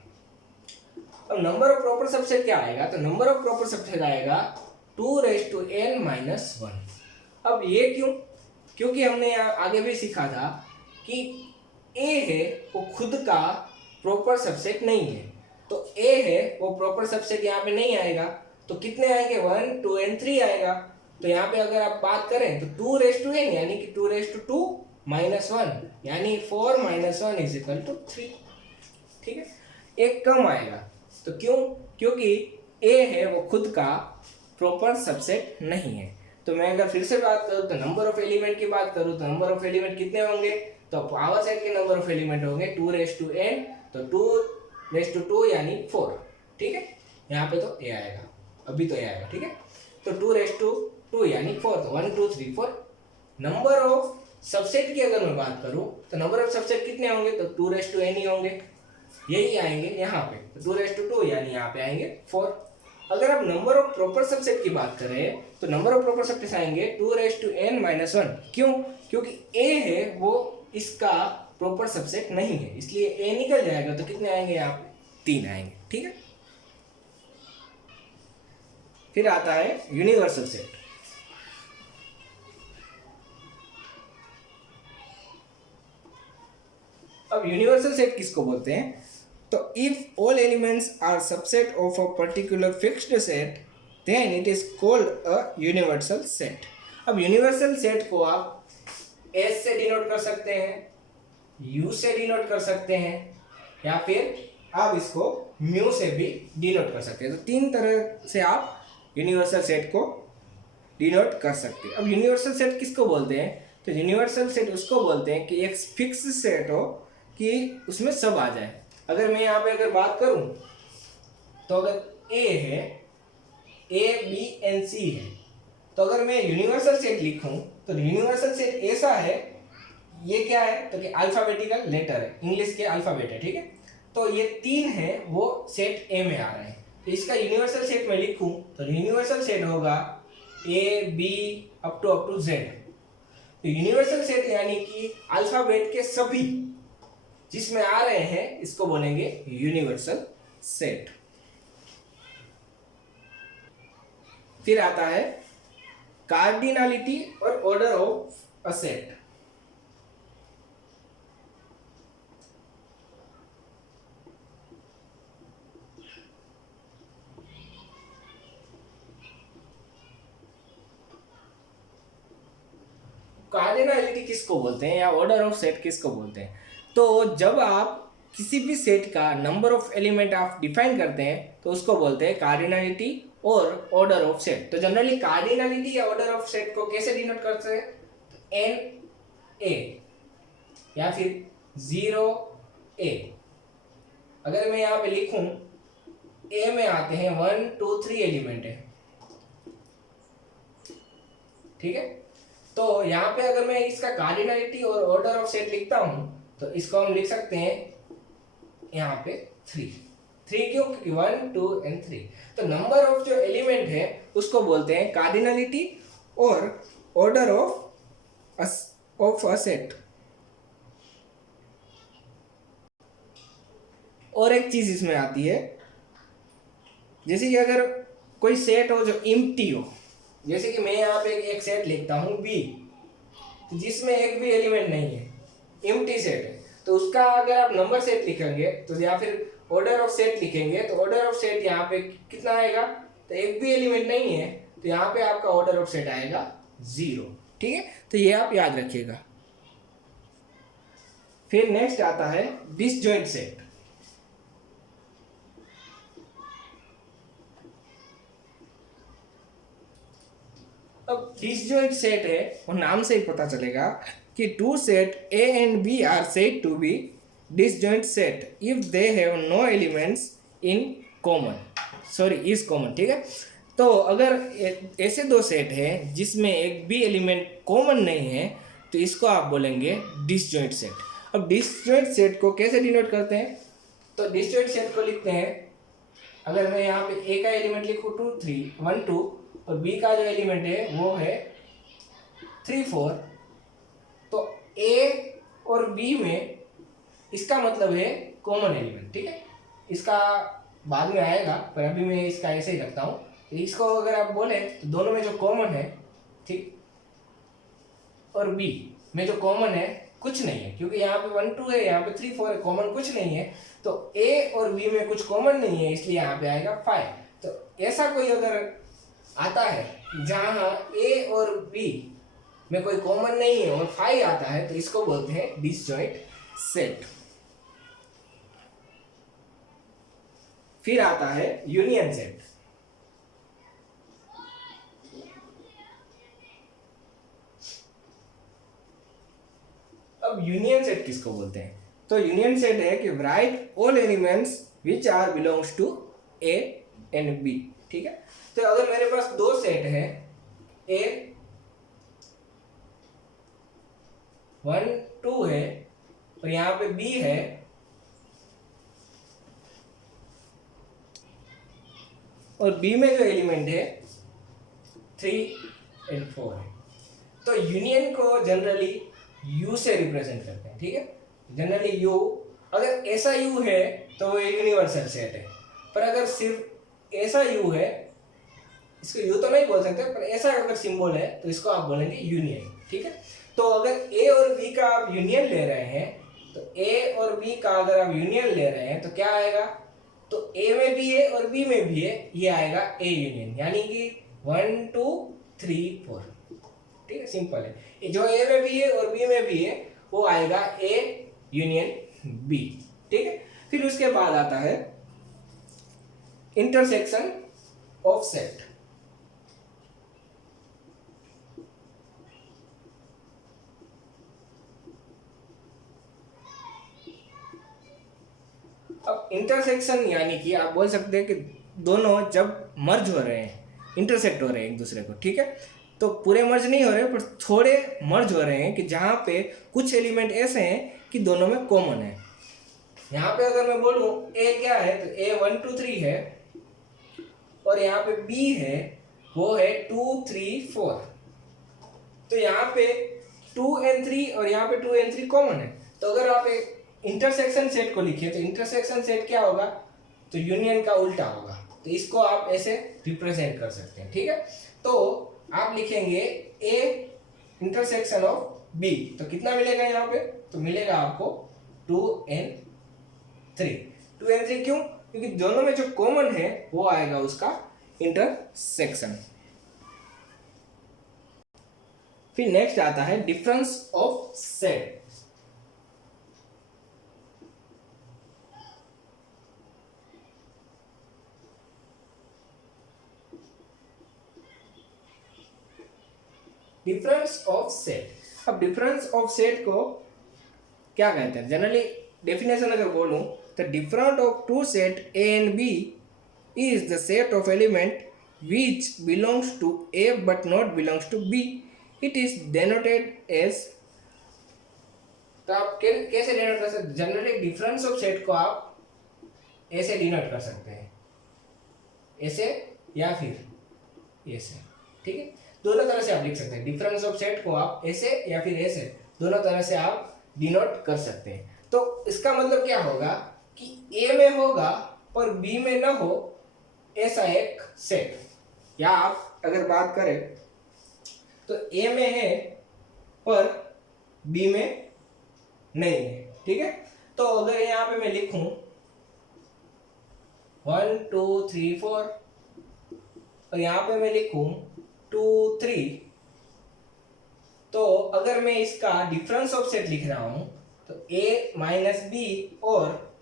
अब नंबर ऑफ प्रॉपर सबसेट क्या आएगा, तो नंबर ऑफ प्रॉपर सबसेट आएगा 2n-1। अब ये क्यों, क्योंकि हमने यहाँ आगे भी सीखा था कि a है वो खुद का प्रॉपर सबसेट नहीं है, तो a है वो प्रॉपर सबसेट यहाँ पे नहीं आएगा, तो कितने आएंगे 1, 2 and 3 आएगा। तो यहाँ पे अगर आप बात करें तो 2n यानी कि 2 - 1 यानी 4 - 1 = 3, ठीक है। एक कम आएगा, तो क्यों, क्योंकि a है वो खुद का प्रॉपर सबसेट नहीं है। तो मैं अगर फिर से बात करूँ तो नंबर ऑफ एलिमेंट की बात करूँ तो नंबर ऑफ एलिमेंट कितने होंगे, तो पावर सेट के नंबर ऑफ एलिमेंट होंगे 2n, तो 2 यानी 4, ठीक है। यहाँ पे तो a आएगा, अभी तो a आएगा, ठीक है। तो 2 यानी 4, तो 1 2 3 4। नंबर ऑफ सबसेट की अगर मैं बात करूँ तो नंबर ऑफ सबसेट कितने होंगे, तो 2n ही होंगे, यही आएंगे यहाँ पे, तो 2 यानी यहाँ पे आएंगे 4। अगर आप नंबर ऑफ प्रॉपर सबसेट की बात करें तो नंबर ऑफ प्रॉपर सबसेट आएंगे 2n-1। क्यों, क्योंकि a है वो इसका प्रॉपर सबसेट नहीं है, इसलिए a निकल जाएगा, तो कितने आएंगे यहाँ पे 3 आएंगे, ठीक है। फिर आता है यूनिवर्सल सेट। अब यूनिवर्सल सेट किसको बोलते हैं, तो if all elements are subset of a particular fixed set then it is called a universal set. अब यूनिवर्सल सेट को आप एस से डिनोट कर सकते हैं, यू से डिनोट कर सकते हैं, या फिर आप इसको म्यू से भी डिनोट कर सकते हैं। तो 3 तरह से आप यूनिवर्सल सेट को डिनोट कर सकते हैं। अब यूनिवर्सल सेट किसको बोलते हैं, तो यूनिवर्सल सेट उसको बोलते हैं कि एक फिक्स सेट हो कि उसमें सब आ जाए। अगर मैं यहाँ पे अगर बात करूँ तो अगर A है, A B and C है, तो अगर मैं यूनिवर्सल सेट लिखूँ तो यूनिवर्सल सेट ऐसा है, ये क्या है, तो कि अल्फाबेटिकल लेटर है, इंग्लिश के अल्फाबेट है, ठीक है। तो ये 3 है वो सेट A में आ रहे हैं, तो इसका यूनिवर्सल सेट में लिखूँ तो यूनिवर्सल सेट होगा A B up to Z। तो यूनिवर्सल सेट यानी कि अल्फाबेट के सभी जिसमें आ रहे हैं इसको बोलेंगे यूनिवर्सल सेट। फिर आता है कार्डिनलिटी और order of a set. Cardinality किसको बोलते हैं या ऑर्डर ऑफ सेट किसको बोलते हैं, तो जब आप किसी भी सेट का नंबर ऑफ एलिमेंट आप डिफाइन करते हैं तो उसको बोलते हैं कार्डिनलिटी और ऑर्डर ऑफ सेट। तो जनरली कार्डिनलिटी या ऑर्डर ऑफ सेट को कैसे डिनोट करते हैं, तो NA या फिर 0A। अगर मैं यहाँ पे लिखूं A में आते हैं 1 2 3 एलिमेंट है, ठीक है। तो यहाँ पे अगर मैं इसका कार्डिनलिटी और ऑर्डर ऑफ सेट लिखता हूँ तो इसको हम लिख सकते हैं यहाँ पे 3 क्यों, क्योंकि 1 2 and 3। तो नंबर ऑफ जो एलिमेंट है उसको बोलते हैं कार्डिनलिटी और ऑर्डर ऑफ अ सेट। और एक चीज इसमें आती है, जैसे कि अगर कोई सेट हो जो एम्प्टी हो, जैसे कि मैं यहाँ पे एक सेट लिखता हूँ B जिसमें एक भी एलिमेंट नहीं है, एम्प्टी सेट है, तो उसका अगर आप नंबर सेट लिखेंगे तो या फिर ऑर्डर ऑफ सेट लिखेंगे तो ऑर्डर ऑफ सेट यहाँ पे कितना आएगा, तो एक भी एलिमेंट नहीं है, तो यहाँ पे आपका ऑर्डर ऑफ सेट आएगा 0, ठीक है। तो ये आप याद रखिएगा। फिर नेक्स्ट आता है डिसजॉइंट सेट। अब डिसजॉइंट सेट है और नाम से ही पता चलेगा कि two set A and B are said to be disjoint set if they have no elements in common, sorry is common, ठीक है। तो अगर ऐसे दो सेट हैं जिसमें एक भी एलिमेंट कॉमन नहीं है तो इसको आप बोलेंगे डिसजॉइंट सेट। अब डिसजॉइंट सेट को कैसे डिनोट करते हैं, तो डिसजॉइंट सेट को लिखते हैं अगर मैं यहाँ पे ए का एलिमेंट लिखूँ 2 3 1 2 और बी का जो एलिमेंट है वो है 3 4, तो ए और बी में इसका मतलब है कॉमन एलिमेंट, ठीक है। इसका बाद में आएगा, पर अभी मैं इसका ऐसे ही रखता हूँ। तो इसको अगर आप बोले तो दोनों में जो कॉमन है, ठीक, और बी में जो कॉमन है कुछ नहीं है, क्योंकि यहाँ पे 1 2 है, यहाँ पे 3 4 है, कॉमन कुछ नहीं है। तो ए और बी में कुछ कॉमन नहीं है, इसलिए यहाँ पे आएगा 5। तो ऐसा कोई अगर आता है जहाँ ए और बी में कोई कॉमन नहीं है और 5 आता है, तो इसको बोलते हैं डिसजॉइंट सेट। फिर आता है यूनियन सेट। अब यूनियन सेट किसको बोलते हैं? तो यूनियन सेट है कि right all elements which are belongs to A and B, ठीक है। तो अगर मेरे पास दो सेट है, ए 1 2 है और यहाँ पे बी है, और बी में जो एलिमेंट है 3 और 4 है, तो यूनियन को जनरली यू से रिप्रेजेंट करते हैं, ठीक है। जनरली यू, अगर ऐसा यू है तो वो यूनिवर्सल सेट है, पर अगर सिर्फ ऐसा यू है, इसको यू तो नहीं बोल सकते, पर ऐसा अगर सिंबल है तो इसको आप बोलेंगे यूनियन, ठीक है। तो अगर ए और बी का आप यूनियन ले रहे हैं, तो ए और बी का अगर आप यूनियन ले रहे हैं तो क्या आएगा? तो ए में भी है और बी में भी है, ये आएगा ए यूनियन, यानी कि 1 2 3 4, ठीक है, सिंपल है। जो ए में भी है और बी में भी है वो आएगा ए यूनियन बी, ठीक है। फिर उसके बाद आता है इंटरसेक्शन ऑफ सेट। अब इंटरसेक्शन यानी कि आप बोल सकते हैं कि दोनों जब मर्ज हो रहे हैं, इंटरसेक्ट हो रहे हैं एक दूसरे को, ठीक है। तो पूरे मर्ज नहीं हो रहे, पर थोड़े मर्ज हो रहे हैं कि जहाँ पे कुछ एलिमेंट ऐसे हैं कि दोनों में कॉमन है। यहाँ पे अगर मैं बोलूँ ए क्या है, तो ए 1 2 3 है, और यहाँ पे बी है वो है 2 3 4। तो यहाँ पे 2 और 3 और यहाँ पे 2 और 3 कॉमन है। तो अगर आप एक इंटरसेक्शन सेट को लिखिए तो इंटरसेक्शन सेट क्या होगा? तो यूनियन का उल्टा होगा। तो इसको आप ऐसे रिप्रेजेंट कर सकते हैं, ठीक है। तो आप लिखेंगे ए इंटरसेक्शन ऑफ बी, तो कितना मिलेगा यहाँ पे? तो मिलेगा आपको 2 और 3। 2 और 3 क्यों? क्योंकि दोनों में जो कॉमन है वो आएगा उसका इंटरसेक्शन। फिर नेक्स्ट आता है difference of set. Difference of set. अब डिफरेंस ऑफ सेट को क्या कहते हैं? जनरली डेफिनेशन अगर बोलूं तो different of two set A and B is the set of element which belongs to A but not belongs to B. It is denoted as, तो आप कैसे डिनोट कर सकते हैं? जनरली डिफरेंस ऑफ सेट को आप ऐसे डिनोट कर सकते हैं, ऐसे या फिर ऐसे, ठीक है। दोनों तरह से आप लिख सकते हैं। डिफरेंस ऑफ सेट को आप ऐसे या फिर ऐसे, दोनों तरह से आप डिनोट कर सकते हैं। तो इसका मतलब क्या होगा कि ए में होगा पर बी में ना हो, ऐसा एक सेट। या आप अगर बात करें तो ए में है पर बी में नहीं है, ठीक है। तो अगर यहाँ पे मैं लिखूं 1 2 3 4 और यहाँ पे मैं लिखूं 2 3, तो अगर मैं इसका डिफरेंस ऑफ सेट लिख रहा हूं तो ए माइनस बी, और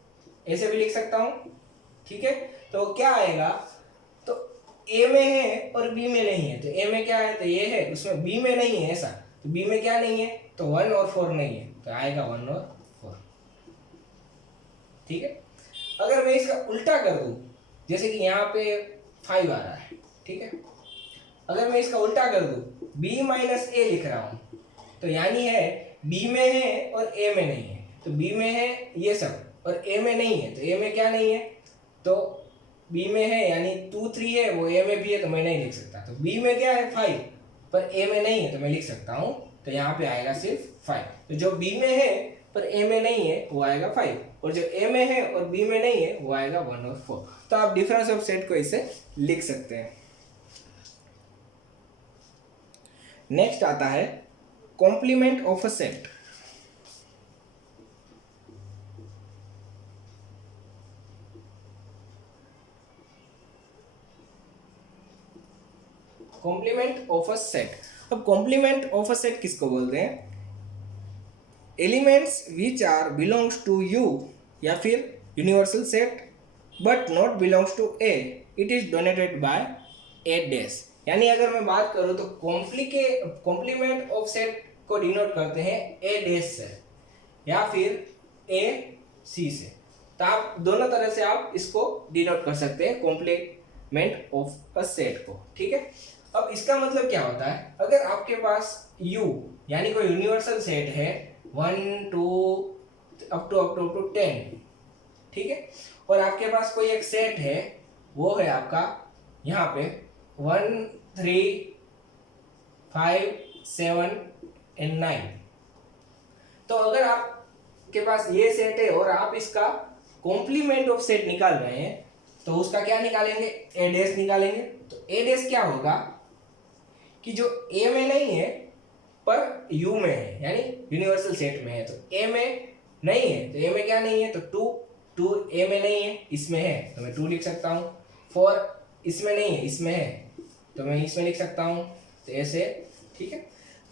ऐसे भी लिख सकता हूं, ठीक है। तो क्या आएगा? तो ए में है और बी में नहीं है, तो ए में क्या है? तो ये है, उसमें बी में नहीं है ऐसा, तो बी में क्या नहीं है? तो 1 और 4 नहीं है, तो आएगा 1 और 4, ठीक है। अगर मैं इसका उल्टा कर दूं, जैसे कि यहाँ पे 5 आ रहा है, ठीक है। अगर मैं इसका उल्टा कर दूं, b माइनस ए लिख रहा हूं, तो यानी है b में है और a में नहीं है। तो b में है ये सब और a में नहीं है, तो a में क्या नहीं है? तो बी में है यानी 2 3 है, वो ए में भी है तो मैं नहीं लिख सकता। तो बी में क्या है 5, पर ए में नहीं है तो मैं लिख सकता हूँ। तो यहाँ पे आएगा सिर्फ 5। तो जो बी में है पर ए में नहीं है वो आएगा 5, और जो ए में है और बी में नहीं है वो आएगा 1 और 4। तो आप डिफरेंस ऑफ सेट को इसे लिख सकते हैं। नेक्स्ट आता है complement of a set. Complement of a set. अब कॉम्प्लीमेंट ऑफ अ सेट किसको बोलते हैं? Elements which are belongs to U या फिर universal set but not belongs to A, it is donated by A dash. यानी अगर मैं बात करूं तो कॉम्प्लीमेंट ऑफ सेट को डिनोट करते हैं ए डैश से या फिर ए सी से। तो आप दोनों तरह से आप इसको डिनोट कर सकते हैं कॉम्प्लीमेंट ऑफ अ सेट को, ठीक है। अब इसका मतलब क्या होता है? अगर आपके पास U यानी कोई यूनिवर्सल सेट है 1 2 अप टू 10, ठीक है, और आपके पास कोई एक सेट है वो है आपका यहाँ पे 1 3 5 7 एंड 9। तो अगर आपके पास ये सेट है और आप इसका कॉम्प्लीमेंट ऑफ सेट निकाल रहे हैं तो उसका क्या निकालेंगे? ए डैश निकालेंगे। तो ए डैश क्या होगा कि जो ए में नहीं है पर यू में है यानी यूनिवर्सल सेट में है। तो ए में नहीं है तो ए में क्या नहीं है? तो 2 ए में नहीं है, इसमें है तो मैं 2 लिख सकता हूँ। 4 इसमें नहीं है, इसमें है तो मैं इसमें लिख सकता हूँ। तो ऐसे, ठीक है।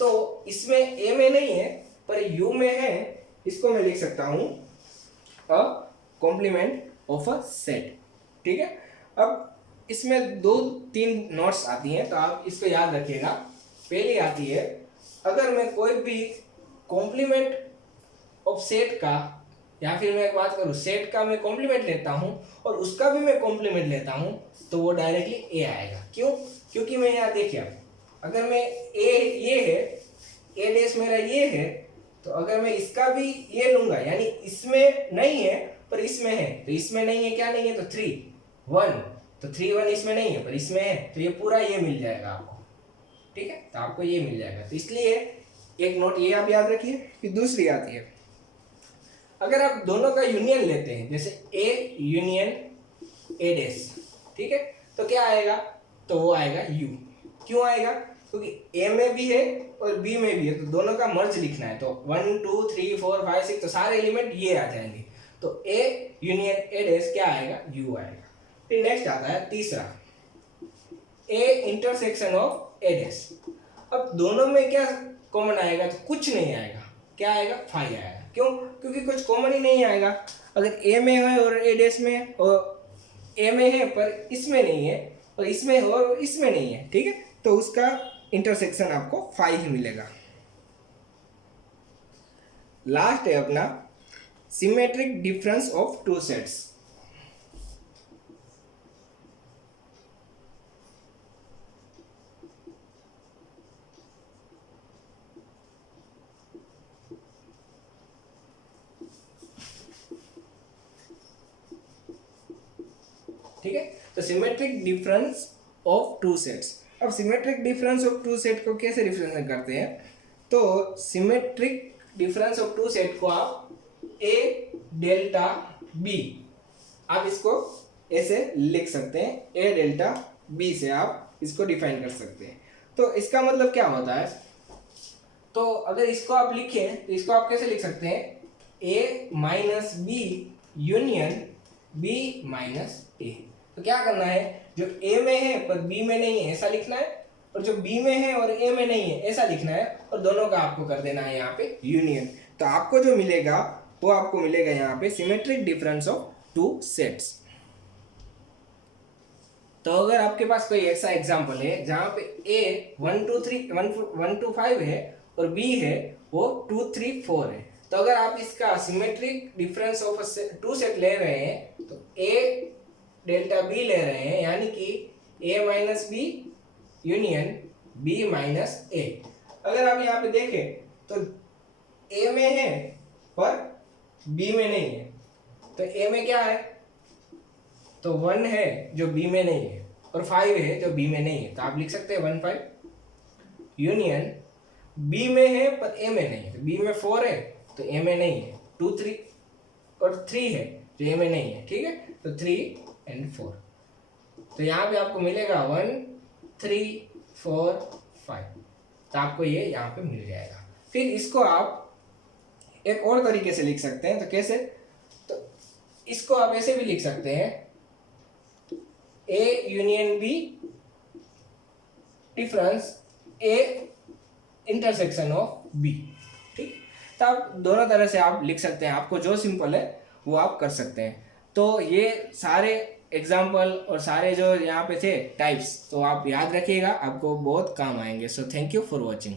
तो इसमें ए में नहीं है पर यू में है, इसको मैं लिख सकता हूँ a compliment of a set, ठीक है। अब इसमें 2-3 नोट्स आती हैं तो आप इसको याद रखिएगा। पहली आती है, अगर मैं कोई भी कॉम्प्लीमेंट ऑफ सेट का या फिर मैं बात करूँ सेट का मैं कॉम्प्लीमेंट लेता हूँ और उसका भी मैं कॉम्प्लीमेंट लेता हूँ तो वो डायरेक्टली ए आएगा। क्यों? क्योंकि मैं यहाँ देखिए, अगर मैं ए ये है, ए डैश मेरा ये है, तो अगर मैं इसका भी ये लूंगा यानी इसमें नहीं है पर इसमें है, तो इसमें नहीं है क्या नहीं है? तो 3 1, तो 3 1 इसमें नहीं है पर इसमें है, तो ये पूरा ये मिल जाएगा आपको, ठीक है। तो आपको ये मिल जाएगा। तो इसलिए एक नोट ये आप याद रखिए। फिर दूसरी आती है, अगर आप दोनों का यूनियन लेते हैं जैसे ए यूनियन ए डैश, ठीक है, तो क्या आएगा? तो वो आएगा यू। क्यों आएगा? क्योंकि ए में भी है और बी में भी है, तो दोनों का मर्ज लिखना है। तो 1 2 3 4 5 6 तो सारे एलिमेंट ये आ जाएंगे। तो ए यूनियन ए डैश क्या आएगा? यू आएगा। फिर नेक्स्ट आता है तीसरा, ए इंटरसेक्शन ऑफ ए डैश। अब दोनों में क्या कॉमन आएगा? तो कुछ नहीं आएगा। क्या आएगा? 5 आएगा। क्यों? क्योंकि कुछ कॉमन ही नहीं आएगा। अगर ए में है और ए डैश में, और ए में है पर इसमें नहीं है, और इसमें है और इसमें नहीं है, ठीक है, तो उसका इंटरसेक्शन आपको 5 ही मिलेगा। लास्ट है अपना सिमेट्रिक डिफरेंस ऑफ 2 सेट्स। ठीक है, तो सिमेट्रिक डिफरेंस ऑफ 2 सेट्स। अब सिमेट्रिक डिफरेंस ऑफ 2 सेट को कैसे रिप्रेजेंट करते हैं? तो सिमेट्रिक डिफरेंस ऑफ 2 सेट को आप ए डेल्टा बी, आप इसको ऐसे लिख सकते हैं। ए डेल्टा बी से आप इसको डिफाइन कर सकते हैं। तो इसका मतलब क्या होता है? तो अगर इसको आप लिखें तो इसको आप कैसे लिख सकते हैं? A minus B union B minus A. तो क्या करना है? जो ए में है पर बी में नहीं है ऐसा लिखना है, और जो बी में है और ए में नहीं है ऐसा लिखना है, और दोनों का आपको कर देना है यहाँ पे यूनियन। तो आपको जो मिलेगा वो आपको मिलेगा यहाँ पे सिमेट्रिक डिफरेंस ऑफ 2 सेट्स। तो अगर आपके पास कोई ऐसा एग्जांपल है जहाँ पे ए 1 2 5 है और बी है वो 2 3 4 है, तो अगर आप इसका सिमेट्रिक डिफरेंस ऑफ 2 सेट ले रहे हैं तो ए डेल्टा बी ले रहे हैं, यानी कि A minus B union B minus A. अगर आप यहाँ पे देखें तो ए में है पर बी में नहीं है, तो ए में क्या है? तो 1 है जो बी में नहीं है और 5 है जो बी में नहीं है, तो आप लिख सकते हैं 1 5 यूनियन बी में है पर ए में नहीं है। तो बी में 4 है तो ए में नहीं है, 2 3 और 3 है जो ए में नहीं है, ठीक है। तो 3 and 4, तो यहाँ पे आपको मिलेगा 1 3 4 5, तो आपको ये यहाँ पे मिल जाएगा। फिर इसको आप एक और तरीके से लिख सकते हैं, तो कैसे, तो इसको आप ऐसे भी लिख सकते हैं, A union B difference A intersection of B, ठीक। तो आप दोनों तरह से आप लिख सकते हैं, आपको जो सिंपल है वो आप कर सकते हैं। तो ये सारे एग्जाम्पल और सारे जो यहाँ पे थे टाइप्स, तो आप याद रखिएगा, आपको बहुत काम आएंगे। So thank you for watching.